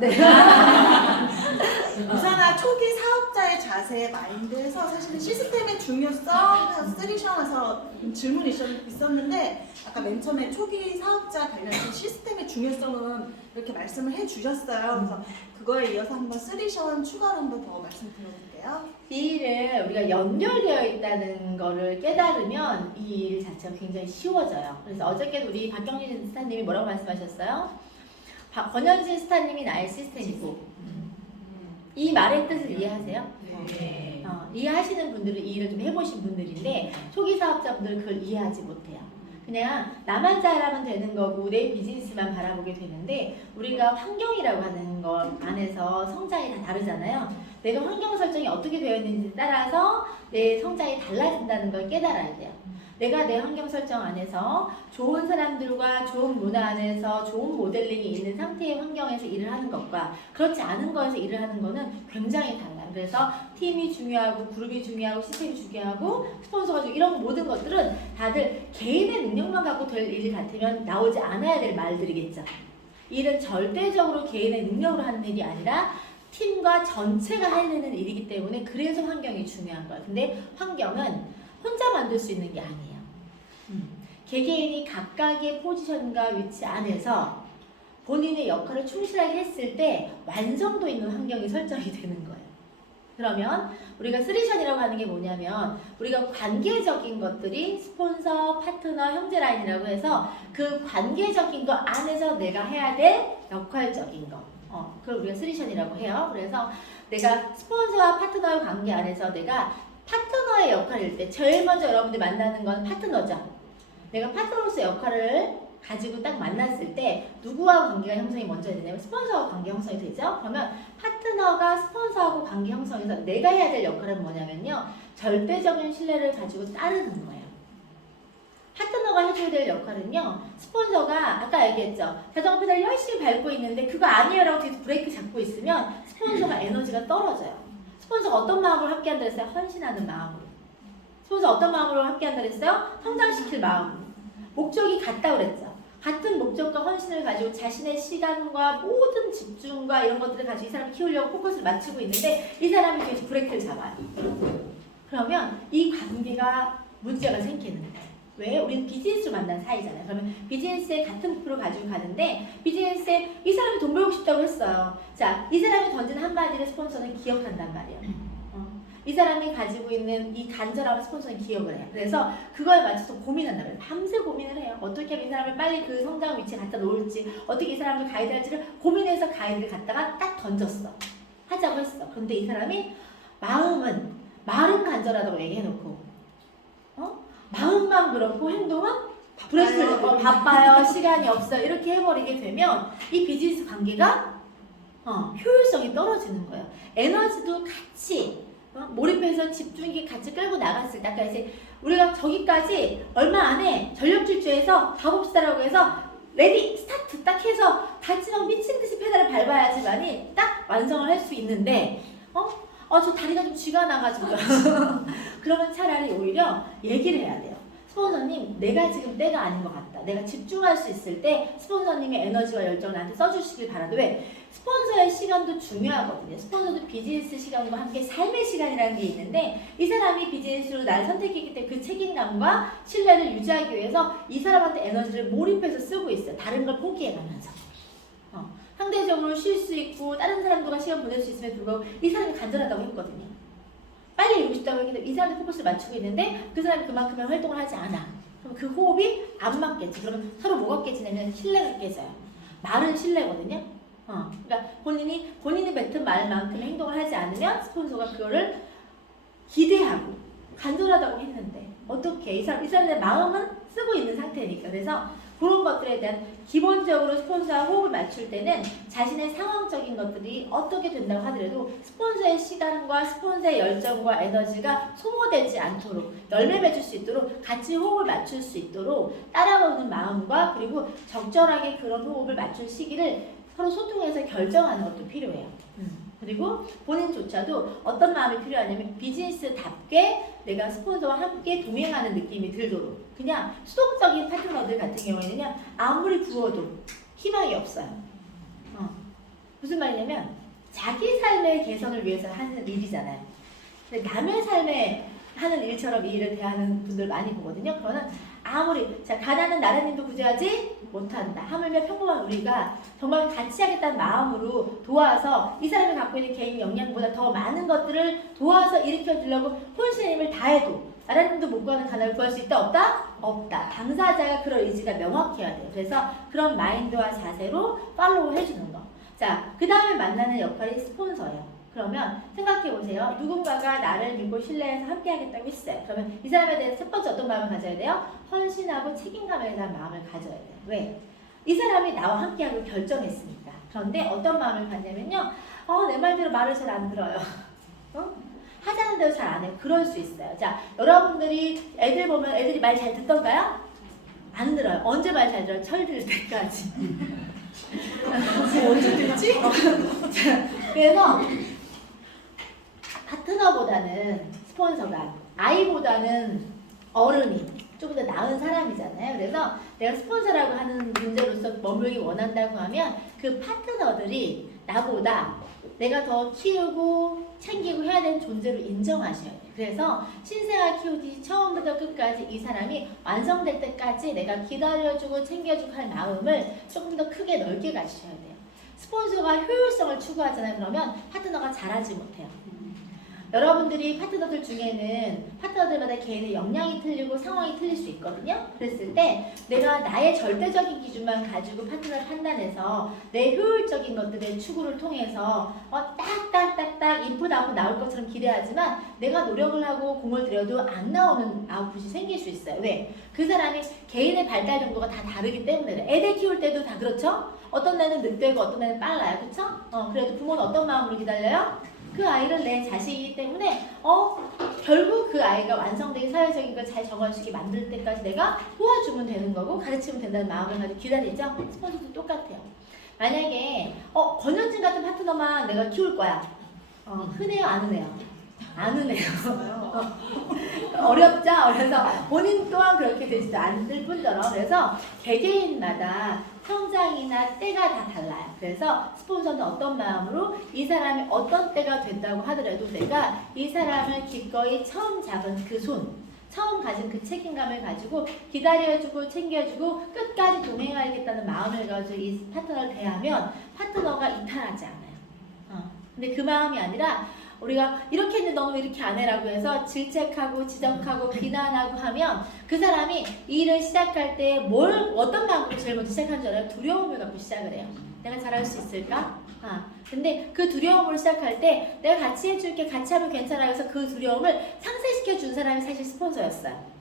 네. 우선은 초기 사업자의 자세, 마인드에서 사실은 시스템의 중요성, 쓰리션에서 질문이 있었는데 아까 맨 처음에 초기 사업자 관련해서 시스템의 중요성은 이렇게 말씀을 해주셨어요. 그래서 그거에 이어서 한번 쓰리션 추가로 한번 더 말씀드려볼게요. 이 일을 우리가 연결되어 있다는 거를 깨달으면 이 일 자체가 굉장히 쉬워져요. 그래서 어저께도 우리 박경진 스타님이 뭐라고 말씀하셨어요? 권현진 스타님이 나의 시스템이고, 이 말의 뜻을 이해하세요? 네. 이해하시는 분들은 이 일을 좀 해보신 분들인데 초기 사업자분들은 그걸 이해하지 못해요. 그냥 나만 잘하면 되는 거고 내 비즈니스만 바라보게 되는데 우리가 환경이라고 하는 것 안에서 성장이 다 다르잖아요. 내가 환경 설정이 어떻게 되어 있는지 따라서 내 성장이 달라진다는 걸 깨달아야 돼요. 내가 내 환경 설정 안에서 좋은 사람들과 좋은 문화 안에서 좋은 모델링이 있는 상태의 환경에서 일을 하는 것과 그렇지 않은 거에서 일을 하는 거는 굉장히 달라요. 그래서 팀이 중요하고 그룹이 중요하고 시스템이 중요하고 스폰서가 중요하고 이런 모든 것들은 다들 개인의 능력만 갖고 될 일 같으면 나오지 않아야 될 말들이겠죠. 일은 절대적으로 개인의 능력으로 하는 일이 아니라 팀과 전체가 해내는 일이기 때문에 그래서 환경이 중요한 거예요. 근데 환경은 혼자 만들 수 있는 게 아니에요. 개개인이 각각의 포지션과 위치 안에서 본인의 역할을 충실하게 했을 때 완성도 있는 환경이 설정이 되는 거예요. 그러면 우리가 쓰리션이라고 하는 게 뭐냐면 우리가 관계적인 것들이 스폰서, 파트너, 형제 라인이라고 해서 그 관계적인 것 안에서 내가 해야 될 역할적인 거. 그걸 우리가 쓰리션이라고 해요. 그래서 내가 스폰서와 파트너의 관계 안에서 내가 파트너의 역할일 때 제일 먼저 여러분들이 만나는 건 파트너죠. 내가 파트너로서 역할을 가지고 딱 만났을 때 누구와 관계가 형성이 먼저 되냐면 스폰서와 관계 형성이 되죠. 그러면 파트너가 스폰서하고 관계 형성에서 내가 해야 될 역할은 뭐냐면요. 절대적인 신뢰를 가지고 따르는 거예요. 파트너가 해줘야 될 역할은요. 스폰서가 아까 얘기했죠. 자전거 페달을 열심히 밟고 있는데 그거 아니에요 라고 뒤에서 브레이크 잡고 있으면 스폰서가 에너지가 떨어져요. 스폰서가 어떤 마음으로 함께한다 그랬어요? 헌신하는 마음으로. 스폰서 어떤 마음으로 함께한다 그랬어요? 성장시킬 마음으로. 목적이 같다 그랬죠. 같은 목적과 헌신을 가지고 자신의 시간과 모든 집중과 이런 것들을 가지고 이 사람을 키우려고 포커스를 맞추고 있는데 이 사람이 뒤에서 브레이크를 잡아요. 그러면 이 관계가 문제가 생기는 거예요. 왜? 우리는 비즈니스로 만난 사이잖아요. 그러면 비즈니스에 같은 목표를 가지고 가는데 비즈니스에 이 사람이 돈 벌고 싶다고 했어요. 자, 이 사람이 던진 한마디를 스폰서는 기억한단 말이에요. 이 사람이 가지고 있는 이 간절함을 스폰서는 기억을 해요. 그래서 그거에 맞춰서 고민한단 말이에요. 밤새 고민을 해요. 어떻게 하면 이 사람을 빨리 그 성장 위치에 갖다 놓을지 어떻게 이 사람을 가이드할지를 고민해서 가이드를 갖다가 딱 던졌어. 하자고 했어. 그런데 이 사람이 말은 간절하다고 얘기해놓고 마음만 그렇고 행동은 브레이크를 바빠요. 시간이 없어요. 이렇게 해버리게 되면 이 비즈니스 관계가 효율성이 떨어지는 거예요. 에너지도 같이 몰입해서 집중이 같이 끌고 나갔을 때 아까 이제 우리가 저기까지 얼마 안에 전력질주에서 가봅시다라고 해서 레디 스타트 딱 해서 같이 막 미친듯이 페달을 밟아야지만이 딱 완성을 할 수 있는데 저 다리가 좀 쥐가 나가지고 그러면 차라리 오히려 얘기를 해야 돼요. 스폰서님, 내가 지금 때가 아닌 것 같다. 내가 집중할 수 있을 때 스폰서님의 에너지와 열정을 나한테 써주시길 바라도 왜? 스폰서의 시간도 중요하거든요. 스폰서도 비즈니스 시간과 함께 삶의 시간이라는 게 있는데 이 사람이 비즈니스로 나를 선택했기 때문에 그 책임감과 신뢰를 유지하기 위해서 이 사람한테 에너지를 몰입해서 쓰고 있어요. 다른 걸 포기해가면서. 상대적으로 쉴 수 있고 다른 사람들과 시간 보낼 수 있음에도 불구하고 이 사람이 간절하다고 했거든요. 빨리 이루고 싶다고 했는데 이 사람이 포커스를 맞추고 있는데 그 사람이 그만큼의 활동을 하지 않아. 그럼 그 호흡이 안 맞겠지. 그러면 서로 뭐가 깨지냐면 신뢰가 깨져요. 말은 신뢰거든요. 그러니까 본인이 뱉은 말만큼 행동을 하지 않으면 스폰서가 그거를 기대하고 간절하다고 했는데 어떻게 이 사람의 마음은 쓰고 있는 상태니까. 그래서 그런 것들에 대한 기본적으로 스폰서와 호흡을 맞출 때는 자신의 상황적인 것들이 어떻게 된다고 하더라도 스폰서의 시간과 스폰서의 열정과 에너지가 소모되지 않도록 열매 맺을 수 있도록 같이 호흡을 맞출 수 있도록 따라오는 마음과 그리고 적절하게 그런 호흡을 맞출 시기를 서로 소통해서 결정하는 것도 필요해요. 그리고 본인조차도 어떤 마음이 필요하냐면 비즈니스답게 내가 스폰서와 함께 동행하는 느낌이 들도록 그냥 수동적인 파트너들 같은 경우에는요 아무리 구워도 희망이 없어요. 무슨 무슨 말이냐면 자기 삶의 개선을 위해서 하는 일이잖아요. 근데 남의 삶에 하는 일처럼 이 일을 대하는 분들 많이 보거든요. 그러나 아무리 자 가난한 나라님도 구제하지 못한다. 하물며 평범한 우리가 정말 같이 하겠다는 마음으로 도와서 이 사람이 갖고 있는 개인 역량보다 더 많은 것들을 도와서 일으켜 주려고 혼신의 힘을 다해도 나라님도 못 구하는 가난을 구할 수 있다 없다? 없다. 당사자가 그런 의지가 명확해야 돼요. 그래서 그런 마인드와 자세로 팔로우 해주는 거. 자, 그 다음에 만나는 역할이 스폰서예요. 그러면 생각해 보세요. 누군가가 나를 믿고 신뢰해서 함께 하겠다고 했어요. 그러면 이 사람에 대해서 첫 번째 어떤 마음을 가져야 돼요? 헌신하고 책임감에 대한 마음을 가져야 돼요. 왜? 이 사람이 나와 함께 하기로 결정했으니까. 그런데 어떤 마음을 갖냐면요. 내 말대로 말을 잘 안 들어요. 하자는 대로 잘 안 해요. 그럴 수 있어요. 자, 여러분들이 애들 보면 애들이 말 잘 듣던가요? 안 들어요. 언제 말 잘 들어요? 철 들 때까지. 언제 듣지? 그래서 파트너보다는 스폰서가 아이보다는 어른이 조금 더 나은 사람이잖아요. 그래서 내가 스폰서라고 하는 문제로서 머물기 원한다고 하면 그 파트너들이 나보다 내가 더 키우고 챙기고 해야 되는 존재로 인정하셔야 돼요. 그래서 신생아 키우듯이 처음부터 끝까지 이 사람이 완성될 때까지 내가 기다려주고 챙겨주고 할 마음을 조금 더 크게 넓게 가지셔야 돼요. 스폰서가 효율성을 추구하잖아요. 그러면 파트너가 잘하지 못해요. 여러분들이 파트너들 중에는 파트너들마다 개인의 역량이 틀리고 상황이 틀릴 수 있거든요. 그랬을 때 내가 나의 절대적인 기준만 가지고 파트너를 판단해서 내 효율적인 것들의 추구를 통해서 딱딱딱딱 인풋 아웃풋 나올 것처럼 기대하지만 내가 노력을 하고 공을 들여도 안 나오는 아웃풋이 생길 수 있어요. 왜? 그 사람이 개인의 발달 정도가 다 다르기 때문에 그래. 애들 키울 때도 다 그렇죠? 어떤 애는 늑대고 어떤 애는 빨라요. 그렇죠? 그래도 부모는 어떤 마음으로 기다려요? 그 아이를 내 자식이기 때문에 결국 그 아이가 완성되게 사회적인 걸 잘 적응시키게 만들 때까지 내가 도와주면 되는 거고 가르치면 된다는 마음을 가지고 기다리죠. 스폰서도 똑같아요. 만약에 권현진 같은 파트너만 내가 키울 거야. 흔해요, 안 흔해요? 안 흔해요. 어렵죠? 그래서 본인 또한 그렇게 되지도 않을 뿐더러 그래서 개개인마다 성장이나 때가 다 달라요. 그래서 스폰서는 어떤 마음으로 이 사람이 어떤 때가 된다고 하더라도 내가 이 사람을 기꺼이 처음 잡은 그 손, 처음 가진 그 책임감을 가지고 기다려주고 챙겨주고 끝까지 동행하겠다는 마음을 가지고 이 파트너를 대하면 파트너가 이탈하지 않아요. 근데 그 마음이 아니라 우리가 이렇게 했는데 너는 왜 이렇게 안 해라고 해서 질책하고 지적하고 비난하고 하면 그 사람이 이 일을 시작할 때 어떤 마음으로 제일 먼저 시작하는 줄 알아요? 두려움을 갖고 시작을 해요. 내가 잘할 수 있을까? 근데 그 두려움으로 시작할 때 내가 같이 해줄게, 같이 하면 괜찮아 해서 그 두려움을 상쇄시켜 준 사람이 사실 스폰서였어요.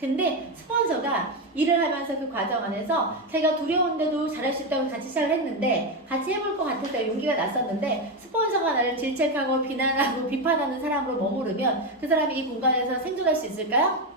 근데 스폰서가 일을 하면서 그 과정 안에서 자기가 두려운데도 잘할 수 있다고 같이 시작을 했는데 같이 해볼 것 같아서 용기가 났었는데 스폰서가 나를 질책하고 비난하고 비판하는 사람으로 머무르면 그 사람이 이 공간에서 생존할 수 있을까요?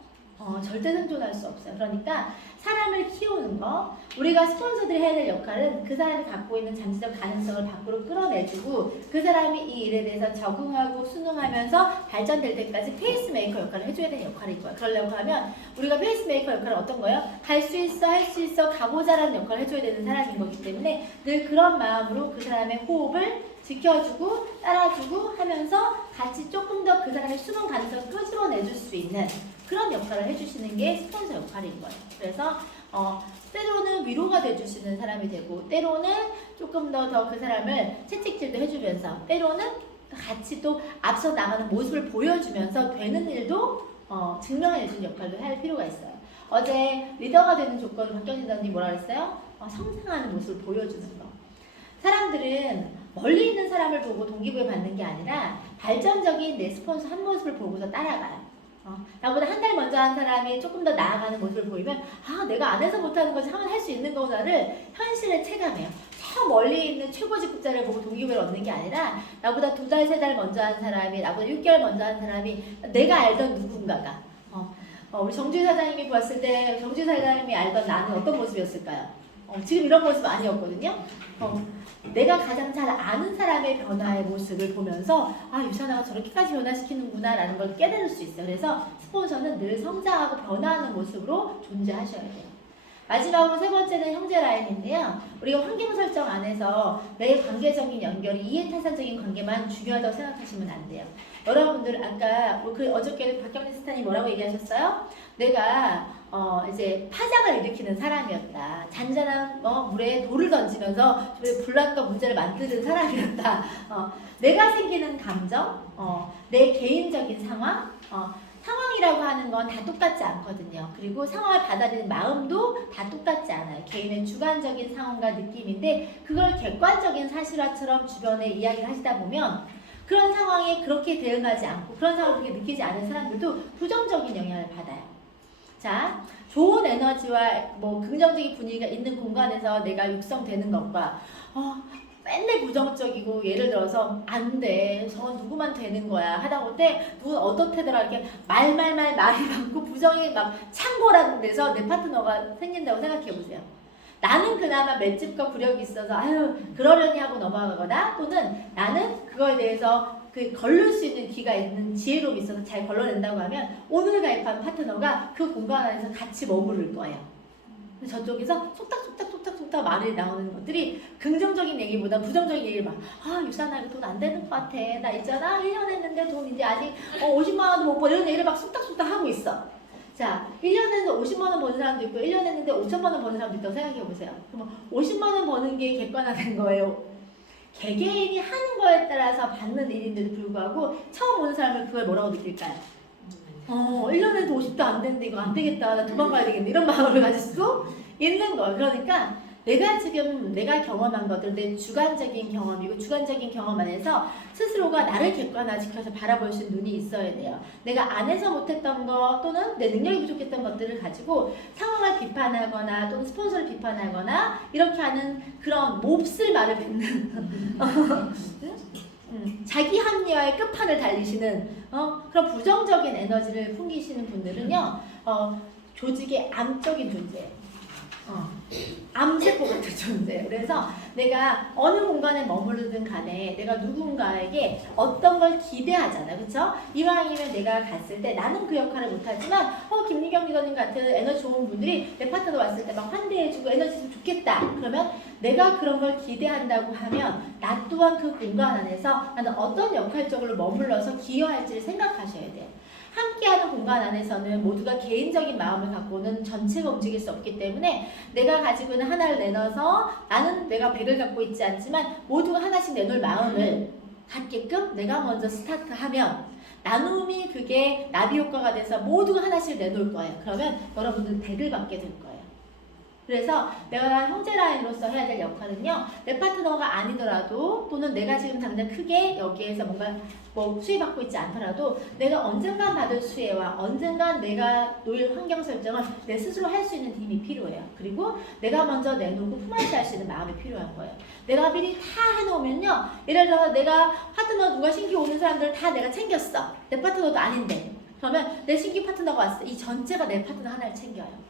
절대 생존할 수 없어요. 그러니까 사람을 키우는 거, 우리가 스폰서들이 해야 될 역할은 그 사람이 갖고 있는 잠재적 가능성을 밖으로 끌어내주고 그 사람이 이 일에 대해서 적응하고 순응하면서 발전될 때까지 페이스메이커 역할을 해줘야 되는 역할일 거예요. 그러려고 하면 우리가 페이스메이커 역할은 어떤 거예요? 갈 수 있어, 할 수 있어, 가보자라는 역할을 해줘야 되는 사람인 거기 때문에 늘 그런 마음으로 그 사람의 호흡을 지켜주고 따라주고 하면서 같이 조금 더 그 사람의 숨은 가능성을 끄집어내줄 수 있는 그런 역할을 해주시는 게 스폰서 역할인 거예요. 그래서 때로는 위로가 돼주시는 사람이 되고 때로는 조금 더 그 사람을 채찍질도 해주면서 때로는 같이 또 앞서 나가는 모습을 보여주면서 되는 일도 증명해주는 역할도 할 필요가 있어요. 어제 리더가 되는 조건을 박경진 단장님이 뭐라 그랬어요? 성장하는 모습을 보여주는 거. 사람들은 멀리 있는 사람을 보고 동기부여 받는 게 아니라 발전적인 내 스폰서 한 모습을 보고서 따라가요. 나보다 한 달 먼저 한 사람이 조금 더 나아가는 모습을 보이면 내가 안 해서 못하는 거지 하면 할 수 있는 거구나를 현실에 체감해요. 저 멀리 있는 최고 직급자를 보고 동기부여를 얻는 게 아니라 나보다 2달, 3달 먼저 한 사람이 나보다 6개월 먼저 한 사람이 내가 알던 누군가가 우리 정주희 사장님이 봤을 때 정주희 사장님이 알던 나는 어떤 모습이었을까요? 지금 이런 모습 아니었거든요. 내가 가장 잘 아는 사람의 변화의 모습을 보면서 유산아가 저렇게까지 변화시키는구나 라는 걸 깨달을 수 있어요. 그래서 스폰서는 늘 성장하고 변화하는 모습으로 존재하셔야 돼요. 마지막으로 세 번째는 형제 라인인데요. 우리가 환경 설정 안에서 내 관계적인 연결이 이해타산적인 관계만 중요하다고 생각하시면 안 돼요. 여러분들 아까 어저께 박경리 스타님 뭐라고 얘기하셨어요? 내가 이제 파장을 일으키는 사람이었다. 잔잔한 물에 돌을 던지면서 분란과 문제를 만드는 사람이었다. 내가 생기는 감정, 내 개인적인 상황, 상황이라고 하는 건 다 똑같지 않거든요. 그리고 상황을 받아들이는 마음도 다 똑같지 않아요. 개인의 주관적인 상황과 느낌인데 그걸 객관적인 사실화처럼 주변에 이야기를 하시다 보면 그런 상황에 그렇게 대응하지 않고 그런 상황을 그렇게 느끼지 않은 사람들도 부정적인 영향을 받아요. 자, 좋은 에너지와 긍정적인 분위기가 있는 공간에서 내가 육성되는 것과 맨날 부정적이고 예를 들어서 안 돼, 저건 누구만 되는 거야 하다 보때 누군 어떻게더라 이렇게 말이 많고 부정이 막 창고라는 데서 내 파트너가 생긴다고 생각해 보세요. 나는 그나마 맷집과 구력이 있어서 아유 그러려니 하고 넘어가거나 또는 나는 그거에 대해서 걸릴 수 있는 귀가 있는 지혜로움이 있어서 잘 걸러낸다고 하면 오늘 가입한 파트너가 그 공간 안에서 같이 머무를 거예요. 저쪽에서 속닥속닥 말이 나오는 것들이 긍정적인 얘기보다 부정적인 얘기를 막 유산아 돈 안 되는 것 같아. 나 있잖아 1년 했는데 돈 이제 아직 50만 원도 못 벌어. 이런 얘기를 막 속닥속닥 하고 있어. 자, 1년 했는데 50만 원 버는 사람도 있고 1년 했는데 5천만 원 버는 사람도 있다고 생각해 보세요. 그럼 50만 원 버는 게 객관화된 거예요. 개개인이 하는 거에 따라서 받는 일인데도 불구하고 처음 오는 사람은 그걸 뭐라고 느낄까요? 1년에도 50도 안 되는데 이거 안 되겠다. 나 도망가야 되겠네. 이런 마음을 가질 수 있는 거예요. 그러니까 내가 경험한 것들, 내 주관적인 경험이고 주관적인 경험 안에서 스스로가 나를 객관화시켜서 바라볼 수 있는 눈이 있어야 돼요. 내가 안에서 못했던 거 또는 내 능력이 부족했던 것들을 가지고 상황을 비판하거나 또는 스폰서를 비판하거나 이렇게 하는 그런 몹쓸 말을 뱉는 자기 합리화의 끝판을 달리시는 그런 부정적인 에너지를 풍기시는 분들은요 조직의 암적인 존재예요. 암세포 같은 존재. 그래서 내가 어느 공간에 머무르든 간에 내가 누군가에게 어떤 걸 기대하잖아. 그쵸? 이왕이면 내가 갔을 때 나는 그 역할을 못하지만 김유경 리더님 같은 에너지 좋은 분들이 내 파트너 왔을 때 막 환대해주고 에너지 좀 좋겠다. 그러면 내가 그런 걸 기대한다고 하면 나 또한 그 공간 안에서 나는 어떤 역할적으로 머물러서 기여할지를 생각하셔야 돼요. 함께하는 공간 안에서는 모두가 개인적인 마음을 갖고는 전체가 움직일 수 없기 때문에 내가 가지고 있는 하나를 내놔서 나는 내가 100을 갖고 있지 않지만 모두가 하나씩 내놓을 마음을 갖게끔 내가 먼저 스타트하면 나눔이 그게 나비 효과가 돼서 모두가 하나씩 내놓을 거예요. 그러면 여러분들은 100을 받게 될 거예요. 그래서 내가 형제 라인으로서 해야 될 역할은요. 내 파트너가 아니더라도 또는 내가 지금 당장 크게 여기에서 뭔가 수혜받고 있지 않더라도 내가 언젠간 받을 수혜와 언젠간 내가 놓일 환경 설정을 내 스스로 할 수 있는 힘이 필요해요. 그리고 내가 먼저 내놓고 품앗이 할 수 있는 마음이 필요한 거예요. 내가 미리 다 해놓으면요. 예를 들어서 내가 파트너 누가 신규 오는 사람들 다 내가 챙겼어. 내 파트너도 아닌데. 그러면 내 신규 파트너가 왔을 때 이 전체가 내 파트너 하나를 챙겨요.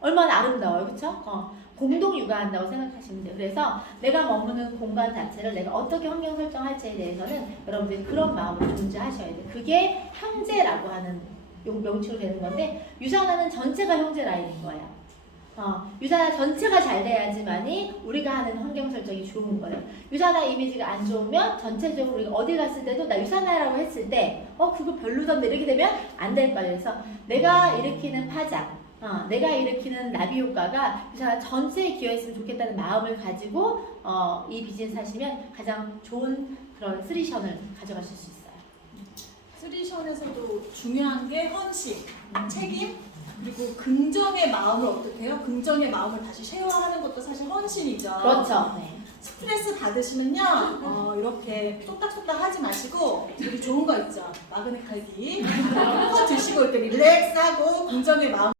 얼마나 아름다워요. 그쵸? 공동 육아한다고 생각하시면 돼요. 그래서 내가 머무는 공간 자체를 내가 어떻게 환경 설정할지에 대해서는 여러분들이 그런 마음으로 존재하셔야 돼요. 그게 형제라고 하는 명칭으로 되는 건데 유산하는 전체가 형제 라인인 거예요. 유산화 전체가 잘 돼야지만이 우리가 하는 환경 설정이 좋은 거예요. 유산화 이미지가 안 좋으면 전체적으로 우리가 어디 갔을 때도 나 유산화라고 했을 때 그거 별로던데 이렇게 되면 안 될 거예요. 그래서 내가 일으키는 파장 내가 일으키는 나비 효과가 유산화 전체에 기여했으면 좋겠다는 마음을 가지고 이 비즈니스 하시면 가장 좋은 그런 쓰리션을 가져가실 수 있어요. 쓰리션에서도 중요한 게 헌신, 책임, 그리고 긍정의 마음을 어떻게 해요? 긍정의 마음을 다시 쉐어하는 것도 사실 헌신이죠. 그렇죠. 네. 스트레스 받으시면요 이렇게 쏙닥쏙닥 하지 마시고 우리 좋은 거 있죠. 마그넷 칼기 그거 드시고 이렇게 릴렉스하고 긍정의 마음